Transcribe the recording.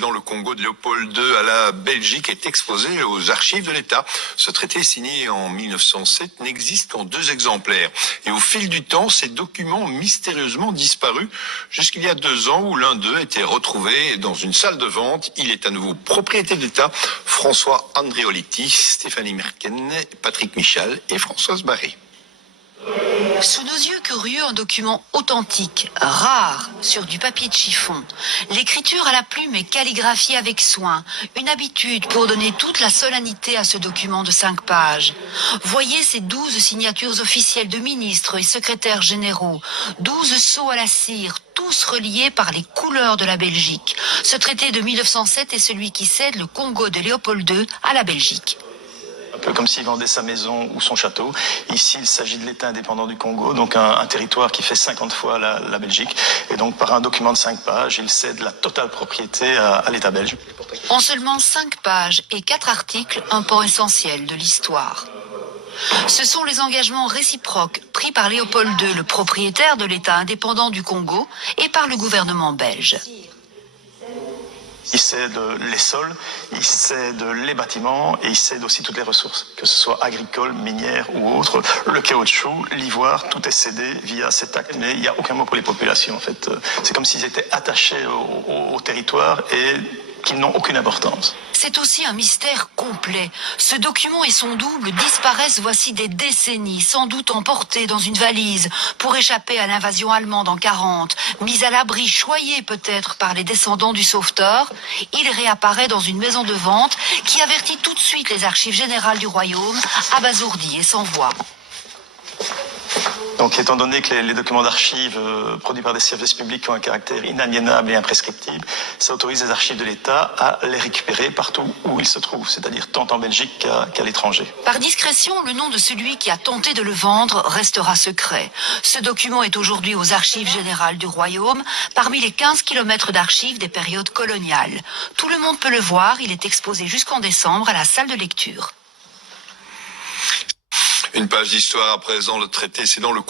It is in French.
Dans le Congo de Léopold II à la Belgique est exposé aux archives de l'État. Ce traité signé en 1907 n'existe qu'en 2 exemplaires. Et au fil du temps, ces documents ont mystérieusement disparu jusqu'il y a 2 ans où l'un d'eux était retrouvé dans une salle de vente. Il est à nouveau propriété de l'État. François Andréolitti, Stéphanie Merken, Patrick Michal et Françoise Barré. Sous nos yeux curieux, un document authentique, rare, sur du papier de chiffon. L'écriture à la plume est calligraphiée avec soin, une habitude pour donner toute la solennité à ce document de 5 pages. Voyez ces 12 signatures officielles de ministres et secrétaires généraux, 12 sceaux à la cire, tous reliés par les couleurs de la Belgique. Ce traité de 1907 est celui qui cède le Congo de Léopold II à la Belgique. Un peu comme s'il vendait sa maison ou son château. Ici, il s'agit de l'État indépendant du Congo, donc un territoire qui fait 50 fois la Belgique. Et donc, par un document de 5 pages, il cède la totale propriété à l'État belge. En seulement 5 pages et 4 articles, un pan essentiel de l'histoire. Ce sont les engagements réciproques pris par Léopold II, le propriétaire de l'État indépendant du Congo, et par le gouvernement belge. Il cède les sols, il cède les bâtiments et il cède aussi toutes les ressources, que ce soit agricoles, minières ou autres. Le caoutchouc, l'ivoire, tout est cédé via cet acte, mais il n'y a aucun mot pour les populations en fait. C'est comme s'ils étaient attachés au territoire et qu'ils n'ont aucune importance. C'est aussi un mystère complet. Ce document et son double disparaissent voici des décennies, sans doute emportés dans une valise pour échapper à l'invasion allemande en 40. Mis à l'abri, choyé peut-être par les descendants du sauveteur, il réapparaît dans une maison de vente qui avertit tout de suite les archives générales du royaume, abasourdies et sans voix. Donc, étant donné que les documents d'archives produits par des services publics ont un caractère inaliénable et imprescriptible, ça autorise les archives de l'État à les récupérer partout où ils se trouvent, c'est-à-dire tant en Belgique qu'à l'étranger. Par discrétion, le nom de celui qui a tenté de le vendre restera secret. Ce document est aujourd'hui aux archives générales du royaume, parmi les 15 kilomètres d'archives des périodes coloniales. Tout le monde peut le voir, il est exposé jusqu'en décembre à la salle de lecture. Une page d'histoire à présent, le traité, c'est dans le